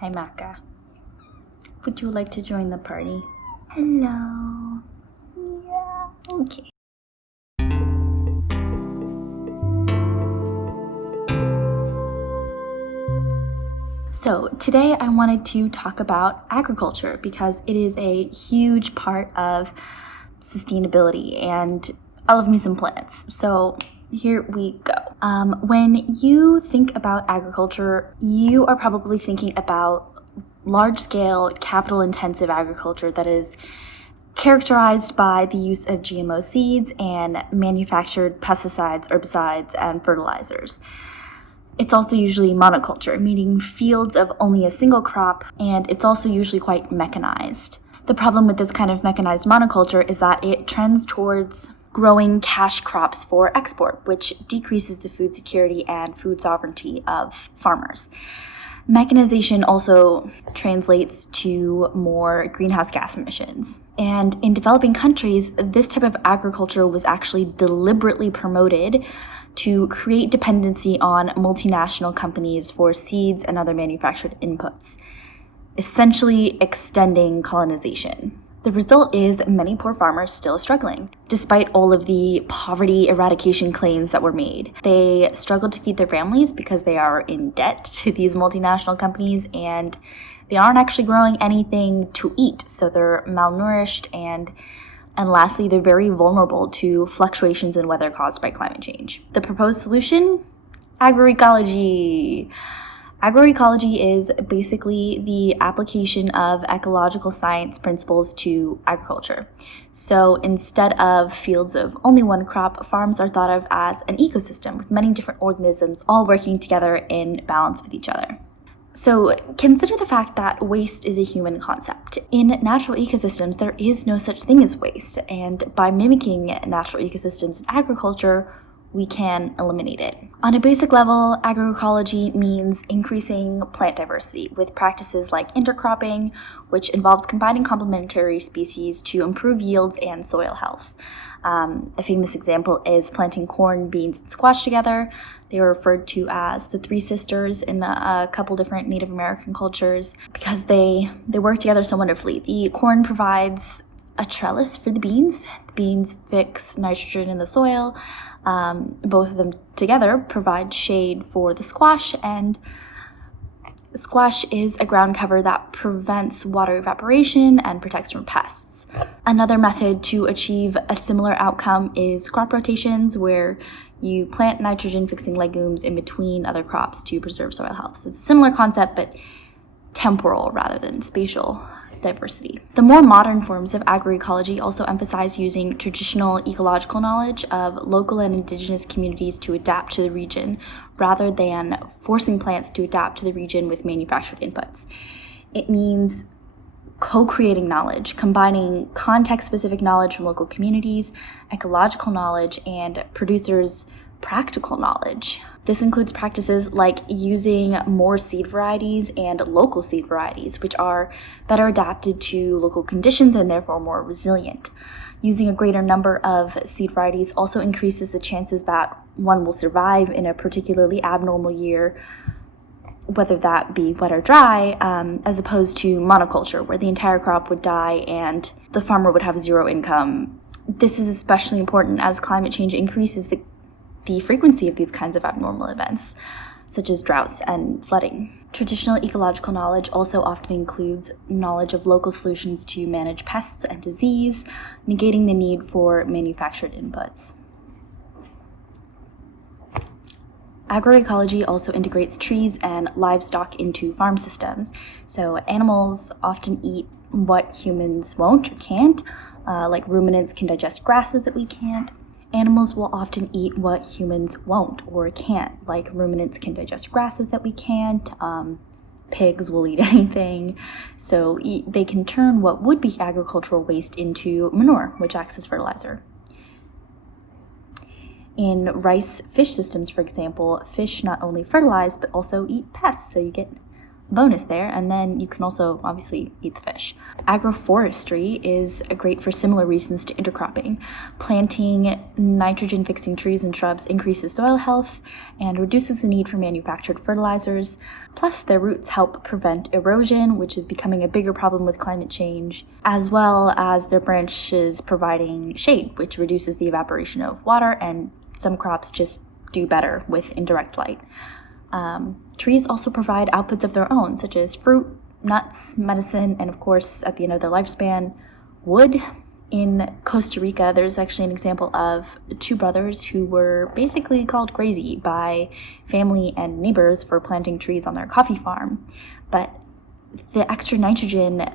Hi, Maka. Would you like to join the party? Hello. Yeah, okay. So today I wanted to talk about agriculture because it is a huge part of sustainability, and I love me some plants. So here we go. When you think about agriculture, you are probably thinking about large-scale, capital-intensive agriculture that is characterized by the use of GMO seeds and manufactured pesticides, herbicides, and fertilizers. It's also usually monoculture, meaning fields of only a single crop, and it's also usually quite mechanized. The problem with this kind of mechanized monoculture is that it trends towards growing cash crops for export, which decreases the food security and food sovereignty of farmers. Mechanization also translates to more greenhouse gas emissions. And in developing countries, this type of agriculture was actually deliberately promoted to create dependency on multinational companies for seeds and other manufactured inputs, essentially extending colonization. The result is many poor farmers still struggling, despite all of the poverty eradication claims that were made. They struggle to feed their families because they are in debt to these multinational companies, and they aren't actually growing anything to eat, so they're malnourished, and lastly, they're very vulnerable to fluctuations in weather caused by climate change. The proposed solution? Agroecology. Agroecology is basically the application of ecological science principles to agriculture. So instead of fields of only one crop, farms are thought of as an ecosystem with many different organisms all working together in balance with each other. So consider the fact that waste is a human concept. In natural ecosystems, there is no such thing as waste, and by mimicking natural ecosystems in agriculture, we can eliminate it. On a basic level, agroecology means increasing plant diversity with practices like intercropping, which involves combining complementary species to improve yields and soil health. A famous example is planting corn, beans, and squash together. They are referred to as the Three Sisters in a couple different Native American cultures because they work together so wonderfully. The corn provides a trellis for the beans. The beans fix nitrogen in the soil. Both of them together provide shade for the squash, and squash is a ground cover that prevents water evaporation and protects from pests. Another method to achieve a similar outcome is crop rotations, where you plant nitrogen-fixing legumes in between other crops to preserve soil health. So it's a similar concept, but temporal rather than spatial diversity. The more modern forms of agroecology also emphasize using traditional ecological knowledge of local and indigenous communities to adapt to the region, rather than forcing plants to adapt to the region with manufactured inputs. It means co-creating knowledge, combining context-specific knowledge from local communities, ecological knowledge, and producers' practical knowledge. This includes practices like using more seed varieties and local seed varieties, which are better adapted to local conditions and therefore more resilient. Using a greater number of seed varieties also increases the chances that one will survive in a particularly abnormal year, whether that be wet or dry, as opposed to monoculture, where the entire crop would die and the farmer would have zero income. This is especially important as climate change increases the frequency of these kinds of abnormal events, such as droughts and flooding. Traditional ecological knowledge also often includes knowledge of local solutions to manage pests and disease, negating the need for manufactured inputs. Agroecology also integrates trees and livestock into farm systems. So animals often eat what humans won't or can't, like ruminants can digest grasses that we can't. Animals will often eat what humans won't or can't, like ruminants can digest grasses that we can't. Pigs will eat anything. So they can turn what would be agricultural waste into manure, which acts as fertilizer. In rice fish systems, for example, fish not only fertilize but also eat pests, so you get bonus there, and then you can also obviously eat the fish. Agroforestry is great for similar reasons to intercropping. Planting nitrogen-fixing trees and shrubs increases soil health and reduces the need for manufactured fertilizers. Plus, their roots help prevent erosion, which is becoming a bigger problem with climate change, as well as their branches providing shade, which reduces the evaporation of water, and some crops just do better with indirect light. Trees also provide outputs of their own, such as fruit, nuts, medicine, and of course, at the end of their lifespan, wood. In Costa Rica, there's actually an example of two brothers who were basically called crazy by family and neighbors for planting trees on their coffee farm. But the extra nitrogen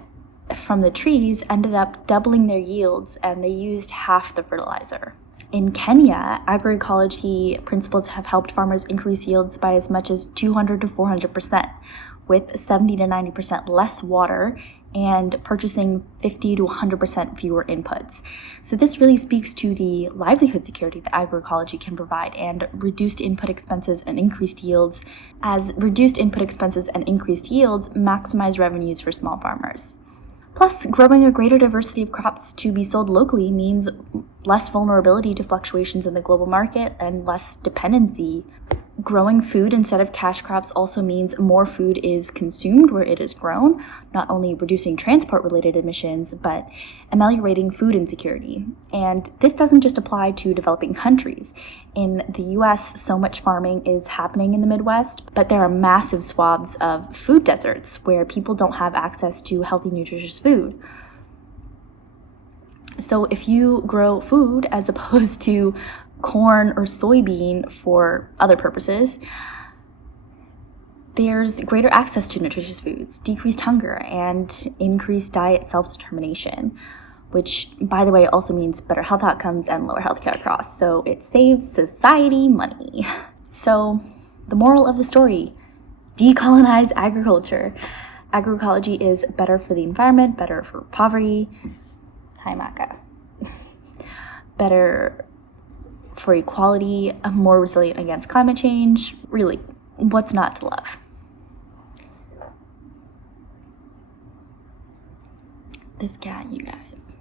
from the trees ended up doubling their yields, and they used half the fertilizer. In Kenya, agroecology principles have helped farmers increase yields by as much as 200 to 400%, with 70 to 90% less water and purchasing 50 to 100% fewer inputs. So this really speaks to the livelihood security that agroecology can provide, and reduced input expenses and increased yields, as reduced input expenses and increased yields maximize revenues for small farmers. Plus, growing a greater diversity of crops to be sold locally means less vulnerability to fluctuations in the global market and less dependency. Growing food instead of cash crops also means more food is consumed where it is grown, not only reducing transport-related emissions, but ameliorating food insecurity. And this doesn't just apply to developing countries. In the US, so much farming is happening in the Midwest, but there are massive swaths of food deserts where people don't have access to healthy, nutritious food. So if you grow food as opposed to corn or soybean for other purposes, there's greater access to nutritious foods, decreased hunger, and increased diet self-determination, which, by the way, also means better health outcomes and lower healthcare costs. So it saves society money. So the moral of the story: decolonize agriculture. Agroecology is better for the environment, better for poverty, better for equality, more resilient against climate change. Really, what's not to love? This cat, you guys.